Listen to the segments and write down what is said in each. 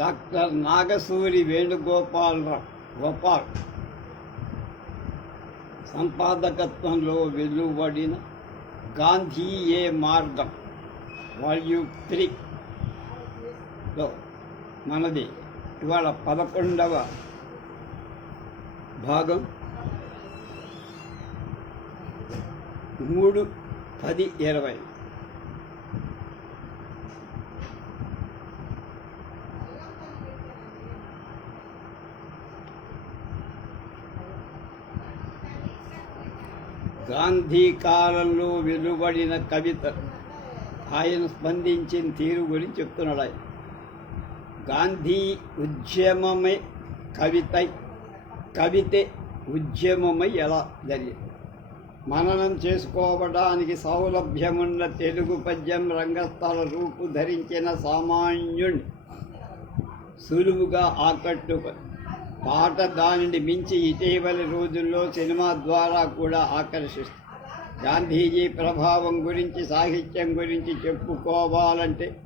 Doctor Nagasuri Venugopal Gopal సంపాదకత్వంలో వెలువడిన గాంధీ ఏ మార్గం వాల్యూమ్ త్రీలో మనది. ఇవాళ పదకొండవ భాగం. మూడు పది ఇరవై. గాంధీ కాలంలో వెలువడిన కవిత. ఆయన స్పందించిన తీరు గురించి చెప్తున్నాడు ఆయన. గాంధీ ఉద్యమమే కవిత కవితే ఉద్యమమై ఎలా జరిగింది? మననం చేసుకోవడానికి సౌలభ్యమున్న తెలుగు పద్యం రంగస్థల రూపు ధరించిన సామాన్యుణ్ణి సులువుగా ఆకట్టుకొని పాట దానిని మించి ఇటీవలి రోజుల్లో సినిమా ద్వారా కూడా ఆకర్షిస్తుంది. గాంధీజీ ప్రభావం గురించి సాహిత్యం గురించి చెప్పుకోవాలంటే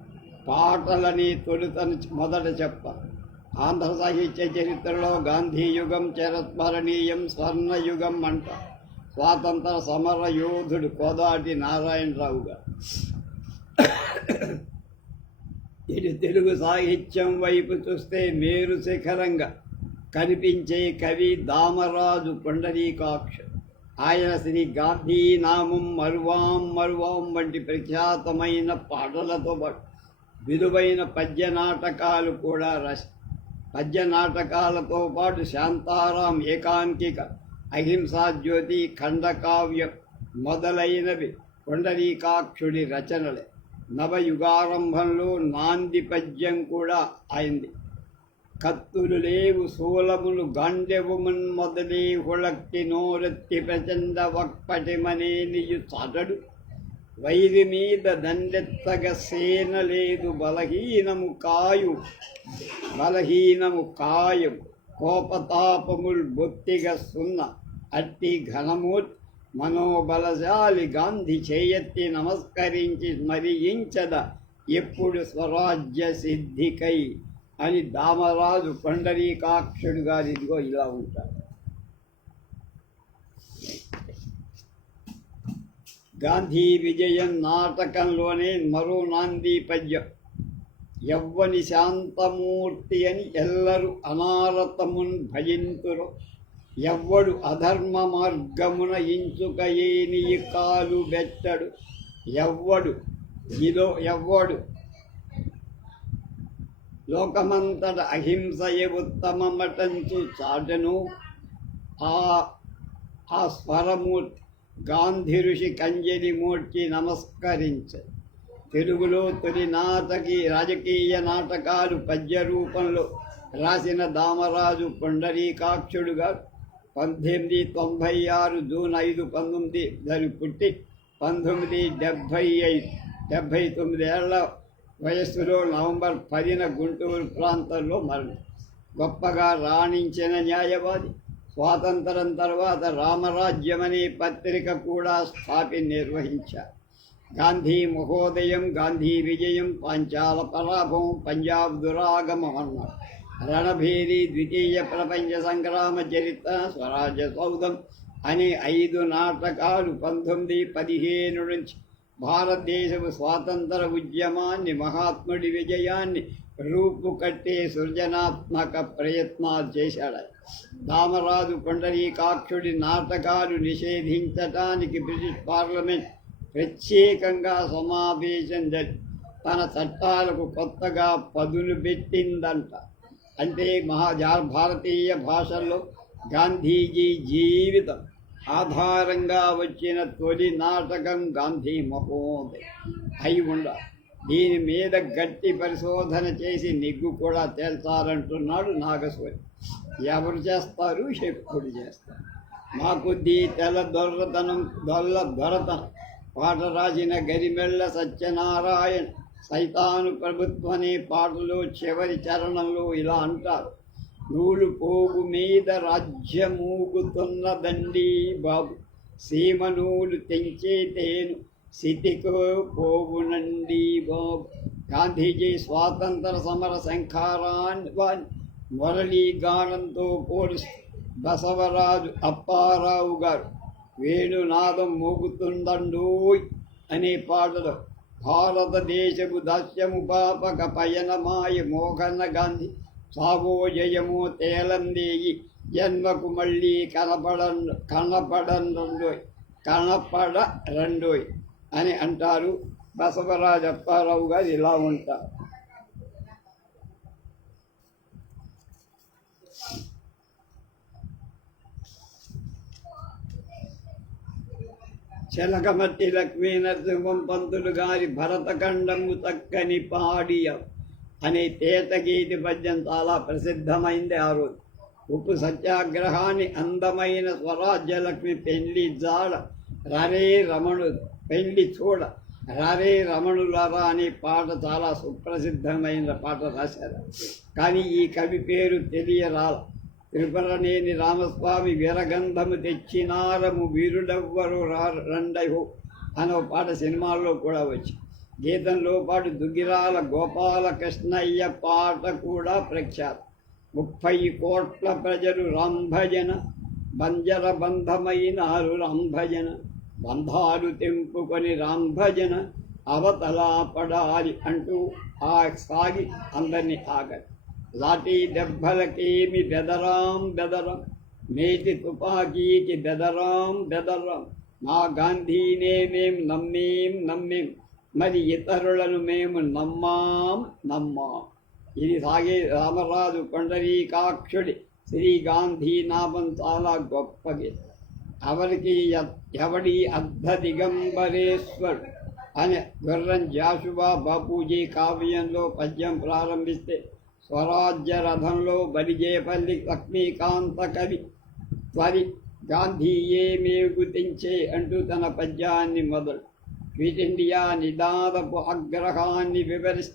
పాటలని తొలుతను మొదట చెప్పాలి. ఆంధ్ర సాహిత్య చరిత్రలో గాంధీ యుగం చిరస్మరణీయం స్వర్ణయుగం అంట. స్వాతంత్ర సమర యోధుడు కోదాటి నారాయణరావు గారు. ఇది తెలుగు సాహిత్యం వైపు చూస్తే మేరు శిఖరంగా కనిపించే కవి దామరాజు కొండరీకాక్ష. ఆయన శ్రీ గాంధీ నామం మరువాం మరువాం వంటి ప్రఖ్యాతమైన పాటలతో పాటు విలువైన పద్య నాటకాలు కూడా రచ పద్య నాటకాలతో పాటు శాంతారాం ఏకాంకిక అహింసా జ్యోతి ఖండకావ్యం మొదలైనవి కొండరీకాక్షుడి రచనలే. నవయుగారంభంలో నాంది పద్యం కూడా అయింది. కత్తులు లేవు శూలములు గాండెవుమున్ మొదలీ హుళక్తి నోరెత్తి ప్రచంద ఒక్కటి నియు చదడు. వైరి మీద దండెత్తగ సేన లేదు బలహీనము కాయు. బలహీనము కాయం కోపతాపముల్ బొత్తిగా సున్న. అట్టి ఘనమూర్తి మనోబలశాలి గాంధీ చేయెత్తి నమస్కరించి స్మరించద ఎప్పుడు స్వరాజ్య సిద్ధికై. అని దామరాజు పండరీకాక్షుడు గారు ఇదిగో ఇలా ఉంటారు. గాంధీ విజయం నాటకంలోనే మరో నాంది పద్యం. ఎవ్వని శాంతమూర్తి అని ఎల్లరు అనారతమున్ భయంతురు. ఎవ్వడు అధర్మ మార్గమున ఇంచుకయేని కాలు బెచ్చడు ఎవ్వడు ఇదో ఎవ్వడు లోకమంతట అహింసయే ఉత్తమమటంచు చాటను. ఆ ఆ స్వరమూర్తి గాంధీ ఋషి కంజలి మూర్తి నమస్కరించ. తెలుగులో తొలి నాటకి రాజకీయ నాటకాలు పద్య రూపంలో రాసిన దామరాజు పొండరీకాక్షుడుగా పద్దెనిమిది తొంభై ఆరు జూన్ ఐదు పంతొమ్మిది దాని పుట్టి పంతొమ్మిది డెబ్భై ఐదు డెబ్భై తొమ్మిది ఏళ్ళ వయస్సులో నవంబర్ పదిన గుంటూరు ప్రాంతంలో మరణం. గొప్పగా రాణించిన న్యాయవాది స్వాతంత్రం తర్వాత రామరాజ్యమనే పత్రిక కూడా స్థాపి నిర్వహించారు గాంధీ మహోదయం గాంధీ విజయం పాంచాల పరాభవం పంజాబ్ దురాగమం అన్నారు రణభేరి ద్వితీయ ప్రపంచ సంగ్రామ చరిత్ర స్వరాజ్య సౌధం అనే ఐదు నాటకాలు పంతొమ్మిది పదిహేను నుంచి భారతదేశపు స్వాతంత్ర ఉద్యమాన్ని మహాత్ముడి విజయాన్ని రూపుకట్టే సృజనాత్మక ప్రయత్నాలు చేశాడు దామరాజు కొండరీకాక్షుడి నాటకాలు నిషేధించటానికి బ్రిటిష్ పార్లమెంట్ ప్రత్యేకంగా సమావేశం జరిగి తన చట్టాలకు కొత్తగా పదును పెట్టిందంట. అంటే మహా జా- భారతీయ భాషల్లో గాంధీజీ జీవితం. ఆధారంగా వచ్చిన తొలి నాటకం గాంధీ మహోదయం. అయి ఉండ దీని మీద గట్టి పరిశోధన చేసి నిగ్గు కూడా తేల్చాలంటున్నాడు నాగస్వరి ఎవరు చేస్తారు? శక్తుడు చేస్తారు. మా కొద్దీ తెల్ల దొర్రతనం దొల్ల దొరతనం. పాట రాసిన గరిమెళ్ళ సత్యనారాయణ సైతాను ప్రభుత్వనే పాటలో చివరి చరణంలో ఇలా అంటారు. నూలుపోగు మీద మీద రాజ్యమూగుతున్నదండి బాబు. సీమ నూలు తెంచే తేను సిటికో పోవునండి బాబు. గాంధీజీ స్వాతంత్ర సమర శంఖారాన్ని మురళీ గానంతో పోలుస్తూ బసవరాజు అప్పారావు గారు వేణునాదం మోగుతుందండోయ్ అనే పాటలో భారతదేశపు దాస్యము పాపక పయనమాయ మోహన గాంధీ సావో తేలందేయి. జన్మకు మళ్ళీ కనపడం కనపడం రెండు కనపడ రెండోయ్ అని అంటారు బసవరాజప్పారావు గారు ఇలా ఉంటారు. చెలకమట్టి లక్ష్మీనరసింహం పంతులు గారి భరతఖండము చక్కని పాడియ. అనే తేతగీతి పద్యం చాలా ప్రసిద్ధమైంది ఆ రోజు. ఉప్పు సత్యాగ్రహాన్ని అందమైన స్వరాజ్యలక్ష్మి పెళ్ళి జాడ రరే రమణు పెళ్ళి చూడ రరే రమణులరా అనే పాట చాలా సుప్రసిద్ధమైన పాట రాశారు. కానీ ఈ కవి పేరు తెలియరాల. త్రిపురనేని రామస్వామి వీరగంధము తెచ్చినారము వీరుడెవ్వరు రా అనే పాట సినిమాల్లో కూడా వచ్చి గీతంలో పాటు దుగ్గిరాల గోపాలకృష్ణయ్య పాట కూడా ప్రఖ్యాత. ముప్పై కోట్ల ప్రజలు రాంభజన బంజర బంధమైనారు రాంభజన బంధాలు తెంపుకొని రాంభజన అవతలా పడాలి అంటూ ఆ సాగి అందరినీ ఆగదు లాఠీ దెబ్బలకేమి బెదరాం బెదరం నేటి తుపాకీకి బెదరాం బెదరం మా గాంధీనే మేం నమ్మేం నమ్మేం మరి ఇతరులను మేము నమ్మాం నమ్మాం. ఇది సాగే రామరాజు కొండరీకాక్షుడి శ్రీ గాంధీ నామం చాలా గొప్పది. ఎవరికి ఎవడి అర్ధ దిగంబరేశ్వరుడు అనే గుర్రం జాషువా బాపూజీ కావ్యంలో పద్యం ప్రారంభిస్తే స్వరాజ్య రథంలో బలిజేపల్లి లక్ష్మీకాంత కవి త్వరి గాంధీయే మేగుతించే అంటూ తన పద్యాన్ని మొదలు క్విటిండియా నిదాదపు అగ్రహాన్ని ఆగ్రహాన్ని జాసువ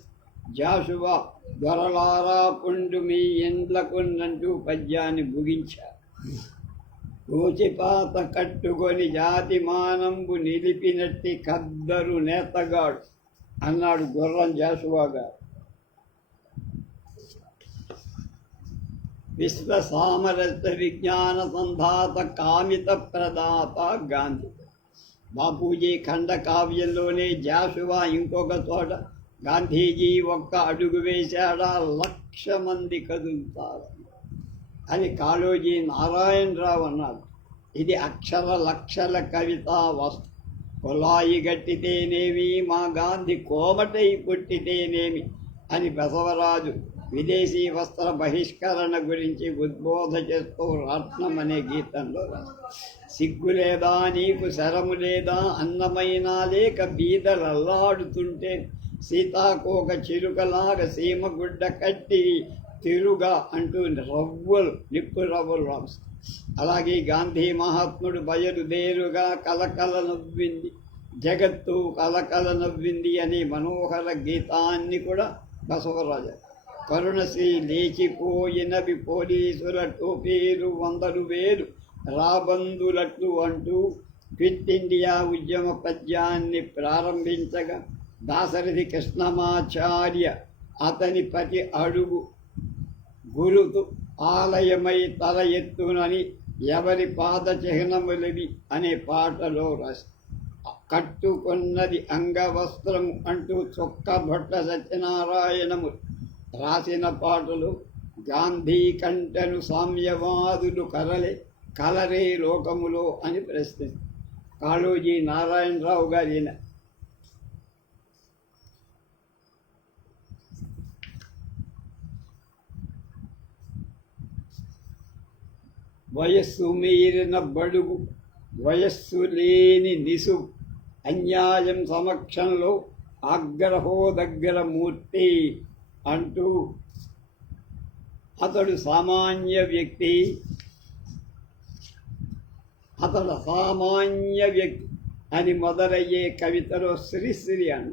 జాషువా దొరలారా పుండు మీ ఎండ్లకున్నంటూ పద్యాన్ని ముగించారు. కూచిపాత కట్టుకొని జాతి మానంబు నిలిపినట్టి కద్దరు నేతగాడు అన్నాడు గుర్రం జాసువా గారు. విశ్వ సామరస్య విజ్ఞాన సంధాత కామిత ప్రదాత గాంధీ. బాపూజీ ఖండ కావ్యంలోనే జాషువా ఇంకొక చోట గాంధీజీ ఒక్క అడుగు వేశాడా? లక్ష మంది కదులుతారు. అని కాళోజీ నారాయణరావు అన్నాడు. ఇది అక్షర లక్షల కవితా వస్తు. కులాయి గట్టితేనేమి? మా గాంధీ కోమటై పుట్టితేనేమి? అని బసవరాజు విదేశీ వస్త్ర బహిష్కరణ గురించి ఉద్బోధ చేస్తూ రత్నం అనే గీతంలో రాస్తారు సిగ్గు లేదా నీకు శరము లేదా అన్నమైనా లేక బీదలల్లాడుతుంటే సీతాకోక చిలుకలాగా సీమగుడ్డ కట్టి తిరుగా అంటూ రవ్వలు నిప్పు రవ్వలు రాస్తారు అలాగే గాంధీ మహాత్ముడు బయలుదేరుగా కలకల నవ్వింది. జగత్తు కలకల నవ్వింది అనే మనోహర గీతాన్ని కూడా బసవరాజు కరుణశ్రీ లేచిపోయినవి పోలీసుల టోపీలు వందలు వేలు రాబందులట్లు అంటూ క్విట్ ఇండియా ఉద్యమ పద్యాన్ని ప్రారంభించగా దాసరథి కృష్ణమాచార్య అతని ప్రతి అడుగు గురుతు ఆలయమై తల ఎత్తునని ఎవరి పాద చిహ్నములవి అనే పాటలో రాసి కట్టుకున్నది అంగవస్త్రము అంటూ చొక్క భట్ట సత్యనారాయణము రాసిన పాటలు గాంధీ కంటను సామ్యవాదులు కరలే. కలరే లోకములో అని ప్రశ్నిస్తారు కాళోజీ నారాయణరావు గారి వయస్సు మీరిన బడుగు వయస్సు లేని నిసు అన్యాయం సమక్షంలో ఆగ్రహో దగ్గర మూర్తి అంటూ అతడు సామాన్య వ్యక్తి అతడు సామాన్య వ్యక్తి అని మొదలయ్యే కవితలో శ్రీశ్రీ అన్న.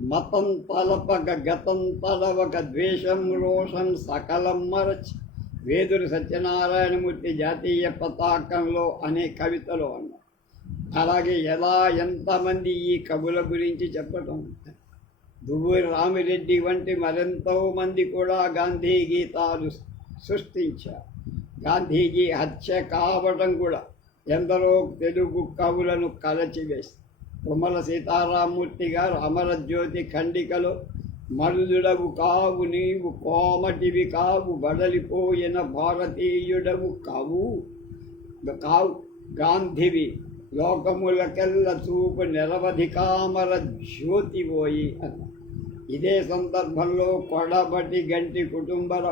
మతం తలపక గతం తలవక ద్వేషం రోషం సకలం మరచి. వేదురు సత్యనారాయణమూర్తి జాతీయ పతాకంలో అనే కవితలో అన్న. అలాగే ఎలా ఎంతమంది ఈ కవుల గురించి చెప్పటం? దువ్వూరి రామిరెడ్డి వంటి మరెంతో మంది కూడా గాంధీ గీతాలు సృష్టించారు. గాంధీజీ హత్య కావడం కూడా ఎందరో తెలుగు కవులను కలచివేసి తుమ్మల సీతారామూర్తి గారు అమరజ్యోతి ఖండికలో మరుదుడవు కావు నీవు కోమటివి కావు బడలిపోయిన భారతీయుడవు కావు కావు గాంధీవి లోకములకెల్ల చూపు నిరవధికామర జ్యోతి పోయి అన్న. ఇదే సందర్భంలో కొడబటి గంటి కుటుంబర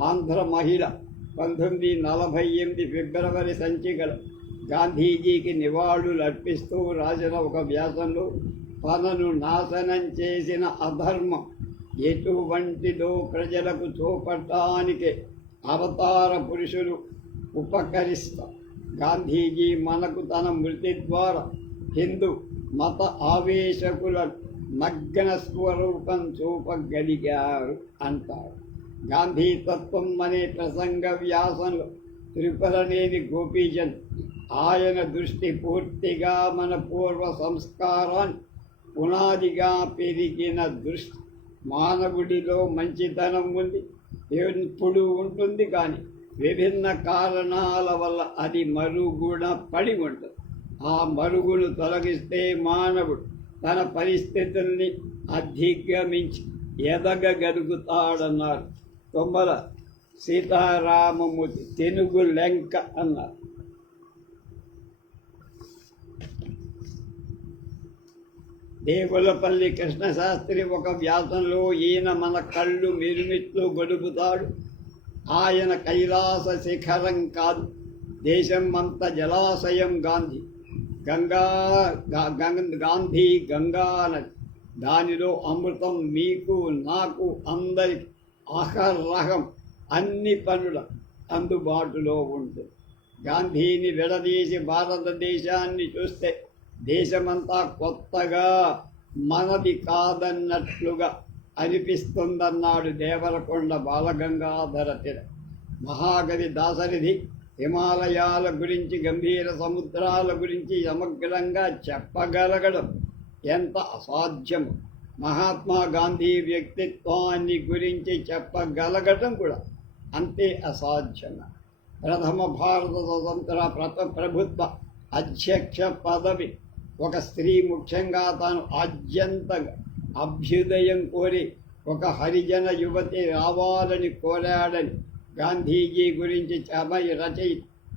ఆంధ్ర మహిళ పంతొమ్మిది నలభై ఎనిమిది ఫిబ్రవరి సంచికలు గాంధీజీకి నివాళులు అర్పిస్తూ రాసిన ఒక వ్యాసంలో తనను నాశనం చేసిన అధర్మం ఎటువంటిదో ప్రజలకు చూపటానికి అవతార పురుషులు ఉపకరిస్తారు గాంధీజీ మనకు తన మృతి ద్వారా హిందూ మత ఆవేశకుల నగ్న స్వరూపం చూపగలిగారు అంటారు. గాంధీ తత్వం అనే ప్రసంగ వ్యాసంలో త్రిపురనేని గోపీచంద్ ఆయన దృష్టి పూర్తిగా మన పూర్వ సంస్కారాన్ని పునాదిగా పెరిగిన దృష్టి. మానవుడిలో మంచితనం ఉంది ఎప్పుడు ఉంటుంది కానీ విభిన్న కారణాల వల్ల అది మరుగున పడి ఉంటుంది. ఆ మరుగును తొలగిస్తే మానవుడు తన పరిస్థితుల్ని అధిగమించి ఎదగగలుగుతాడన్నారు. తొమ్మల సీతారామము తెనుగు లెంక అన్నారు. దేవులపల్లి కృష్ణశాస్త్రి ఒక వ్యాసంలో ఈయన మన కళ్ళు మిరుమిట్లు గడుపుతాడు. ఆయన కైలాస శిఖరం కాదు దేశం అంత జలాశయం గాంధీ. గంగా గంగ- గాంధీ గంగా నది. దానిలో అమృతం మీకు నాకు అందరికి అహర్రహం అన్ని పనుల అందుబాటులో ఉంటుంది. గాంధీని విడదీసి భారతదేశాన్ని చూస్తే దేశమంతా కొత్తగా మనది కాదన్నట్లుగా అనిపిస్తుందన్నాడు దేవరకొండ బాలగంగాధర తిలక్ మహాకవి దాసరిధి హిమాలయాల గురించి గంభీర సముద్రాల గురించి సమగ్రంగా చెప్పగలగడం ఎంత అసాధ్యము. మహాత్మా గాంధీ వ్యక్తిత్వాన్ని గురించి చెప్పగలగటం కూడా అంతే అసాధ్యం ప్రథమ భారత స్వతంత్ర ప్రభుత్వ అధ్యక్ష పదవి ఒక స్త్రీ ముఖ్యంగా తాను అత్యంత అభ్యుదయం కోరి ఒక హరిజన యువతి రావాలని కోరాడని గాంధీజీ గురించి చమయ రచయి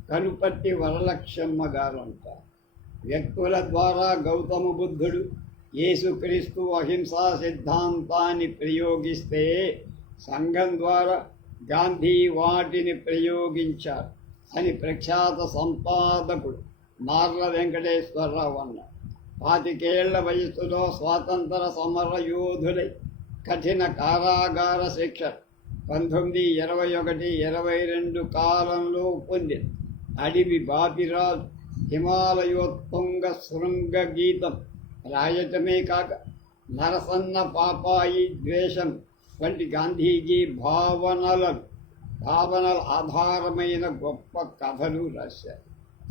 కనుపర్తి వరలక్ష్మమ్మ గారు అంటారు వ్యక్తుల ద్వారా గౌతమ బుద్ధుడు యేసుక్రీస్తు అహింసా సిద్ధాంతాన్ని ప్రయోగిస్తే సంఘం ద్వారా గాంధీ వాటిని ప్రయోగించారు అని ప్రఖ్యాత సంపాదకుడు నార్ల వెంకటేశ్వరరావు అన్న పాతికేళ్ళ వయస్సులో స్వాతంత్ర సమర యోధులై కఠిన కారాగార శిక్ష పంతొమ్మిది ఇరవై ఒకటి ఇరవై రెండు కాలంలో పొంది అడివి బాపిరాజు హిమాలయోత్తుంగ శృంగ గీతం రాయటమే కాక నరసన్న పాపాయి ద్వేషం వంటి గాంధీజీ భావనలను భావనల ఆధారమైన గొప్ప కథలు రాశారు.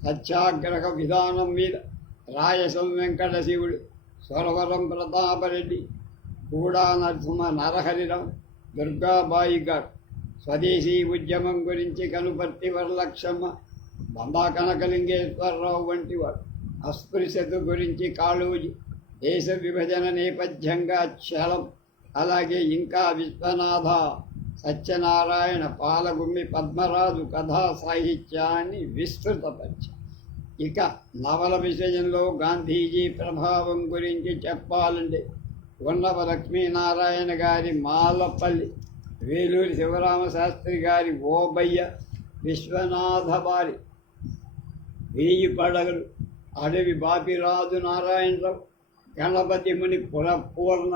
సత్యాగ్రహ విధానం మీద రాయసం వెంకట శివుడు సురవరం ప్రతాపరెడ్డి కూడా నరసింహ నరహరిరావు దుర్గాబాయి గారు. స్వదేశీ ఉద్యమం గురించి కనుపర్తి వరలక్ష్మ బందా కనకలింగేశ్వరరావు వంటి వారు అస్పృశ్యత గురించి కాళోజీ దేశ విభజన నేపథ్యంగా చలం అలాగే ఇంకా విశ్వనాథ సత్యనారాయణ పాలగుమ్మి పద్మరాజు కథా సాహిత్యాన్ని విస్తృతపరిచారు. ఇక నవల విషయంలో గాంధీజీ ప్రభావం గురించి చెప్పాలంటే ఉన్నవ లక్ష్మీనారాయణ గారి మాలపల్లి వేలూరి శివరామశాస్త్రి గారి ఓబయ్య విశ్వనాథ వారి వేయి పడగలు అడవి బాపిరాజు నారాయణరావు గణపతి ముని పురపూర్ణ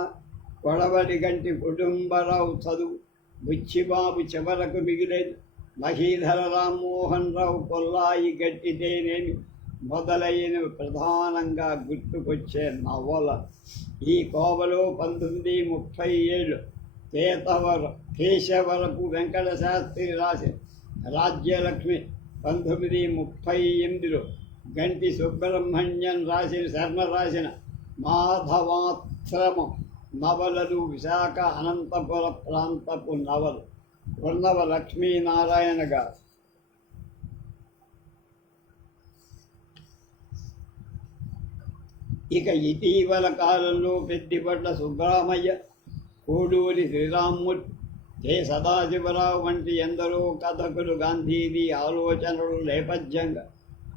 కొడవడి గంటి కుటుంబరావు చదువు బుచ్చిబాబు చివరకు మిగిలేదు మహీధర రామ్మోహన్ రావు కొల్లాయి గట్టితేనేమి మొదలైనవి ప్రధానంగా గుర్తుకొచ్చే నవల. ఈ కోవలో పంతొమ్మిది ముప్పై ఏళ్ళు కేతవర కేశవరపు వెంకట శాస్త్రి రాసి రాజ్యలక్ష్మి పంతొమ్మిది ముప్పై ఎనిమిదిలో గంటి సుబ్రహ్మణ్యం రాసిన శర్మ రాసిన మాధవాశ్రమం నవలలు విశాఖ అనంతపుర ప్రాంతపు నవలు. ఉన్నవ లక్ష్మీనారాయణ గారు ఇక ఇటీవల కాలంలో పెద్దిపట్ల సుబ్రహ్మయ్య కోడూరి శ్రీరామ్మూర్తి కె సదాశివరావు వంటి ఎందరో కథకులు గాంధీది ఆలోచనలు నేపథ్యంగా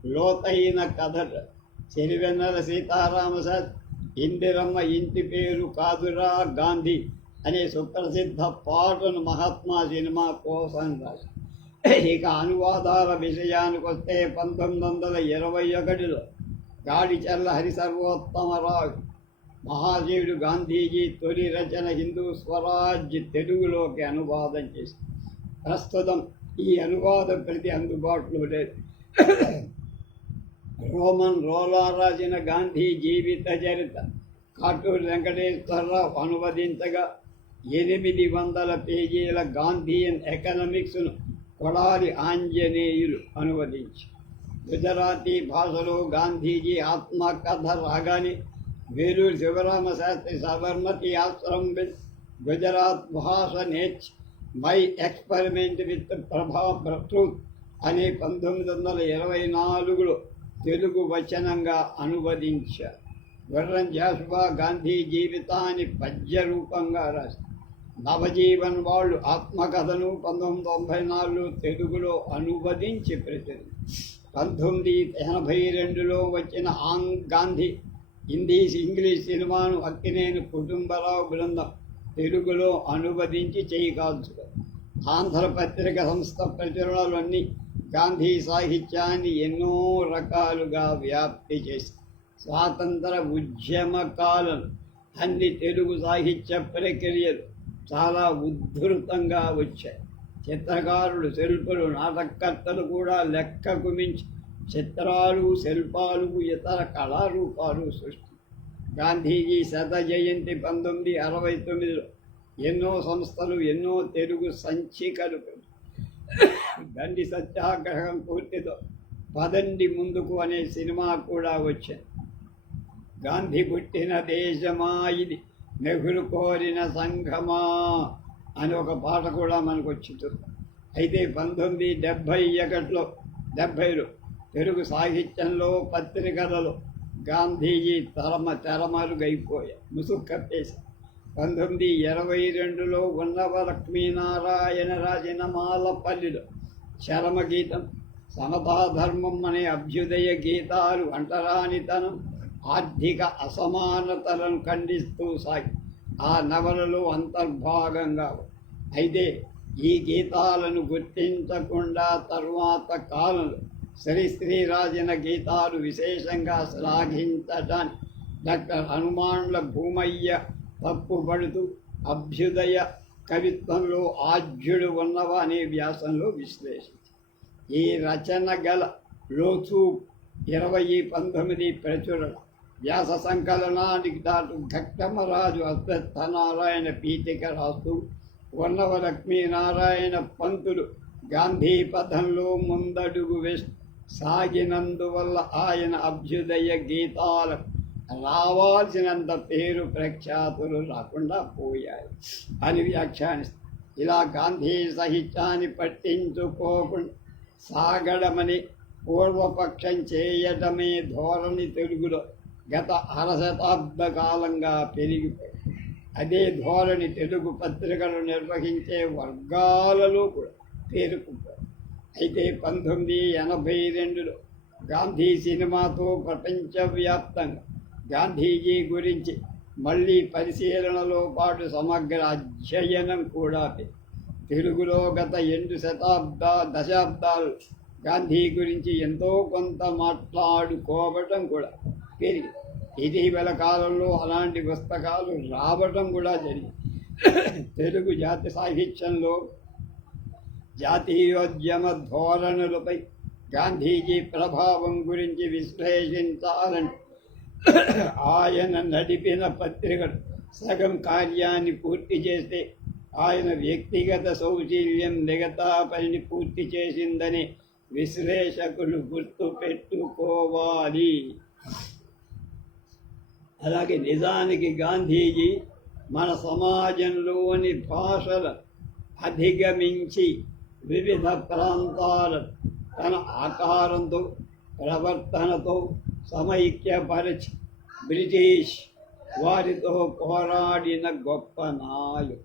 లోతైన కథలు సిరివెన్నెల సీతారామశాస్త్రి ఇందిరమ్మ ఇంటి పేరు కాదురా గాంధీ అనే సుప్రసిద్ధ పాటను మహాత్మా సినిమా కోసం రాశారు. ఇక అనువాదాల విషయానికి వస్తే పంతొమ్మిది వందల ఇరవై ఒకటిలో గాడిచర్ల హరి సర్వోత్తమరావు మహాదేవుడు గాంధీజీ తొలి రచన హిందూ స్వరాజ్ తెలుగులోకి అనువాదం చేసి ప్రస్తుతం ఈ అనువాదం ప్రతి అందుబాటులో లేదు రోమన్ రోలా రాసిన గాంధీ జీవిత చరిత కాటూరు వెంకటేశ్వరరావు అనువదించగా ఎనిమిది వందల పేజీల గాంధీయన్ ఎకనమిక్స్ను కొడాలి ఆంజనేయులు అనువదించి గుజరాతీ భాషలో గాంధీజీ ఆత్మకథ రాగానే వేలూరు శివరామ శాస్త్రి సబర్మతి ఆశ్రమం విత్ గుజరాత్ భాష నేర్చి మై ఎక్స్పెరిమెంట్ విత్ ప్రభా ట్రూత్ అనే పంతొమ్మిది వందల ఇరవై నాలుగులో తెలుగు వచనంగా అనువదించారు గుర్రం జాషువా గాంధీ జీవితాన్ని పద్య రూపంగా రాశారు నవజీవన్ వాళ్ళు ఆత్మకథను పంతొమ్మిది తొంభై నాలుగులో తెలుగులో అనువదించి ప్రచురించారు పంతొమ్మిది ఎనభై రెండులో వచ్చిన ఆంగ్ గాంధీ హిందీ ఇంగ్లీష్ సినిమాను అక్కినేని కుటుంబరావు బృందం తెలుగులో అనువదించి చేయకాల్చుకో. ఆంధ్రపత్రిక సంస్థ ప్రచురణలన్నీ గాంధీ సాహిత్యాన్ని ఎన్నో రకాలుగా వ్యాప్తి చేసి స్వాతంత్ర ఉద్యమ కాలం అన్ని తెలుగు సాహిత్య ప్రక్రియలు చాలా ఉద్ధృతంగా వచ్చాయి. చిత్రకారులు శిల్పులు నాటకర్తలు కూడా లెక్కకు మించి చిత్రాలు శిల్పాలు ఇతర కళారూపాలు సృష్టి. గాంధీజీ శత జయంతి పంతొమ్మిది అరవై తొమ్మిదిలో ఎన్నో సంస్థలు ఎన్నో తెలుగు సంచికలు దండి సత్యాగ్రహం పూర్తితో పదండి ముందుకు అనే సినిమా కూడా వచ్చింది. గాంధీ పుట్టిన దేశమా ఇది? నెహ్రు కోరిన సంఘమా? అని ఒక పాట కూడా మనకు వచ్చింది అయితే పంతొమ్మిది డెబ్భై ఒకటిలో డెబ్భైలో తెలుగు సాహిత్యంలో పత్రికలలో గాంధీజీ తరమ తెరమరుగైపోయాయి ముసుగు కప్పేసి పంతొమ్మిది ఇరవై రెండులో ఉన్నవ లక్ష్మీనారాయణ రాసిన మాలపల్లిలో చరమగీతం సమతాధర్మం అనే అభ్యుదయ గీతాలు అంటరానితనం ఆర్థిక అసమానతలను ఖండిస్తూ సాగి ఆ నవలలో అంతర్భాగంగా అయితే ఈ గీతాలను గుర్తించకుండా తరువాత కాలంలో శ్రీ శ్రీరాజన గీతాలు విశేషంగా శ్లాఘించటాన్ని డాక్టర్ హనుమాన్ల భూమయ్య తప్పుపడుతూ అభ్యుదయ కవిత్వంలో ఆజ్యుడు ఉన్నవ అనే వ్యాసంలో విశ్లేషించి ఈ రచన గల లోచూ ఇరవై పంతొమ్మిది ప్రచురణ వ్యాస సంకలనానికి దాటు ఘట్టమరాజు అశ్వత్థనారాయణ పీఠిక రాస్తూ ఉన్నవ నారాయణ పంతులు గాంధీ పథంలో ముందడుగు వేసి సాగినందువల్ల ఆయన అభ్యుదయ గీతాలు రావాల్సినంత పేరు ప్రఖ్యాతులు రాకుండా పోయాయి అని వ్యాఖ్యానిస్తారు. ఇలా గాంధీ సాహిత్యాన్ని పట్టించుకోకుండా సాగడమని పూర్వపక్షం చేయడమే ధోరణి తెలుగులో. గత అరశతాబ్ద కాలంగా పెరిగిపోయి అదే ధోరణి తెలుగు పత్రికలు నిర్వహించే వర్గాలలో కూడా పేరుకుంటారు అయితే పంతొమ్మిది ఎనభై రెండులో గాంధీ సినిమాతో ప్రపంచవ్యాప్తంగా గాంధీజీ గురించి మళ్ళీ పరిశీలనలో పాటు సమగ్ర అధ్యయనం కూడా తెలుగులో గత రెండు శతాబ్ద దశాబ్దాలు గాంధీ గురించి ఎంతో కొంత మాట్లాడుకోవటం కూడా పెరిగింది. ఇటీవల కాలంలో అలాంటి పుస్తకాలు రావటం కూడా జరిగింది. తెలుగు జాతి సాహిత్యంలో జాతీయోద్యమ ధోరణులపై గాంధీజీ ప్రభావం గురించి విశ్లేషించాలని ఆయన నడిపిన పత్రికలు సగం కార్యాన్ని పూర్తి చేస్తే ఆయన వ్యక్తిగత సౌశీల్యం మిగతా పనిని పూర్తి చేసిందని విశ్లేషకులు గుర్తు పెట్టుకోవాలి అలాగే నిజానికి గాంధీజీ మన సమాజంలోని భాషలు అధిగమించి వివిధ ప్రాంతాల తన ఆకారంతో ప్రవర్తనతో సమైక్యపరిచి బ్రిటిష్ వారితో పోరాడిన గొప్ప నాయకుడు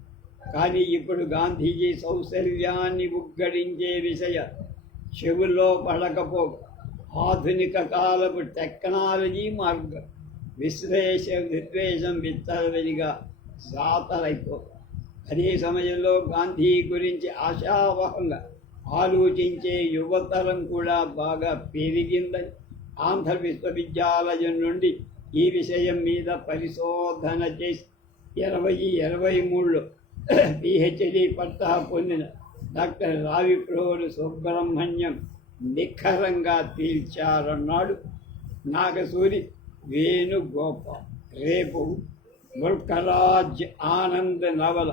కానీ ఇప్పుడు గాంధీజీ సౌశల్యాన్ని ఉగ్గడించే విషయ చెవుల్లో పడకపో ఆధునిక కాలపు టెక్నాలజీ మార్గం. విశ్లేష విద్వేషం విత్తలవిడిగా సాతలైపో. అదే సమయంలో గాంధీ గురించి ఆశావహంగా ఆలోచించే యువతరం కూడా బాగా పెరిగిందని ఆంధ్ర విశ్వవిద్యాలయం నుండి ఈ విషయం మీద పరిశోధన చేసి ఇరవై ఇరవై మూడులో పిహెచ్డి పట్టా పొందిన డాక్టర్ రావిప్రోలు సుబ్రహ్మణ్యం నిఖరంగా తీర్చారన్నాడు. నాగసూరి వేణుగోపాల్ రేపు ముల్కరాజ్ ఆనంద్ నవల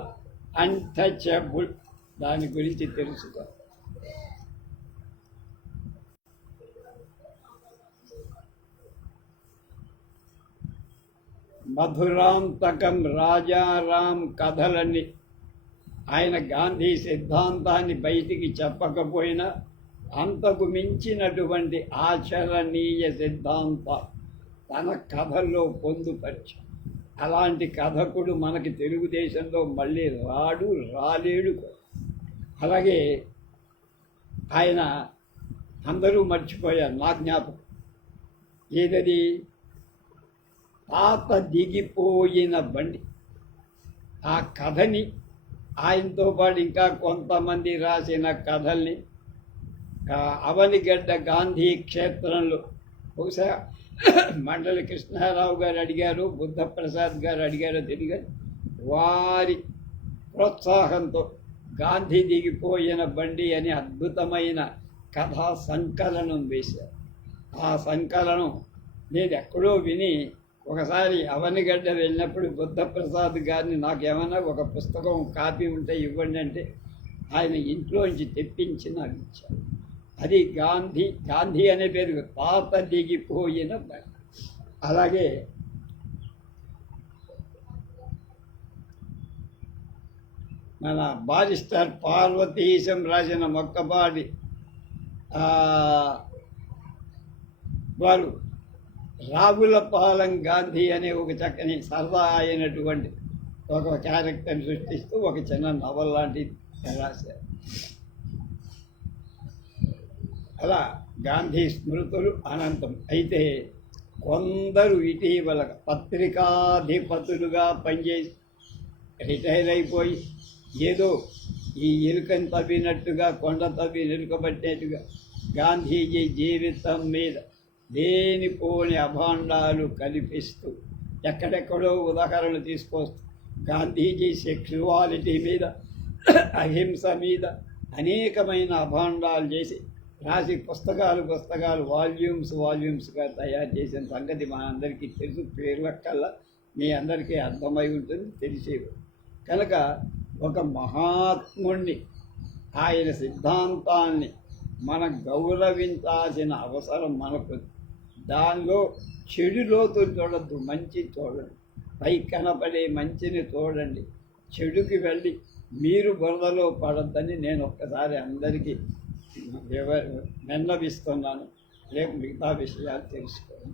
అంటచబుల్ దాని గురించి తెలుసుకో మధురాంతకం రాజారాం కథలని ఆయన గాంధీ సిద్ధాంతాన్ని బయటికి చెప్పకపోయినా అంతకు మించినటువంటి ఆచరణీయ సిద్ధాంత. తన కథల్లో పొందుపరిచి. అలాంటి కథకుడు మనకి తెలుగుదేశంలో మళ్ళీ రాడు రాలేడు అలాగే ఆయన అందరూ మర్చిపోయారు నా జ్ఞాపకం. ఏదది? పాత దిగిపోయిన బండి. ఆ కథని ఆయనతో పాటు ఇంకా కొంతమంది రాసిన కథల్ని అవనిగడ్డ గాంధీ క్షేత్రంలో. బహుశా మండలి కృష్ణారావు గారు అడిగారు బుద్ధప్రసాద్ గారు అడిగారు తెలియదు వారి ప్రోత్సాహంతో గాంధీ దిగిపోయిన బండి అని అద్భుతమైన కథా సంకలనం వేశారు. ఆ సంకలనం నేను ఎక్కడో విని ఒకసారి అవనిగడ్డ వెళ్ళినప్పుడు బుద్ధప్రసాద్ గారిని నాకు ఏమైనా ఒక పుస్తకం కాపీ ఉంటే ఇవ్వండి అంటే ఆయన ఇంట్లోంచి తెప్పించి నాకు ఇచ్చారు. అది గాంధీ గాంధీ అనే పేరు పాప దిగిపోయిన అలాగే మన బారిస్టర్ పార్వతీశం రాసిన మొక్కపాటి వారు రావులపాలెం గాంధీ అనే ఒక చక్కని సరదా అయినటువంటి ఒక క్యారెక్టర్ని సృష్టిస్తూ ఒక చిన్న నవల్ లాంటిది రాశారు. అలా గాంధీ స్మృతులు అనంతం. అయితే కొందరు ఇటీవల పత్రికాధిపతులుగా పనిచేసి రిటైర్ అయిపోయి ఏదో ఈ ఎలుకని తవ్వినట్టుగా కొండ తవ్వి నిలుకబట్టేట్టుగా గాంధీజీ జీవితం మీద లేనిపోని అభాండాలు కల్పిస్తూ ఎక్కడెక్కడో ఉదాహరణలు తీసుకొస్తూ గాంధీజీ సెక్సువాలిటీ మీద అహింస మీద అనేకమైన అభాండాలు చేసి రాసి పుస్తకాలు పుస్తకాలు వాల్యూమ్స్ వాల్యూమ్స్గా తయారు చేసిన సంగతి మనందరికీ తెలుసు. పేర్లకల్లా మీ అందరికీ అర్థమై ఉంటుంది తెలిసేవి కనుక ఒక మహాత్ముణ్ణి ఆయన సిద్ధాంతాన్ని మనం గౌరవించాల్సిన అవసరం మనకు. దానిలో చెడు లోతులు చూడద్దు మంచి చూడండి. పై కనపడే మంచిని చూడండి. చెడుకి వెళ్ళి మీరు బురదలో పడద్దని నేను ఒక్కసారి అందరికీ వివ విన్నవిస్తున్నాను రేపు మిగతా విషయాలు తెలుసుకోండి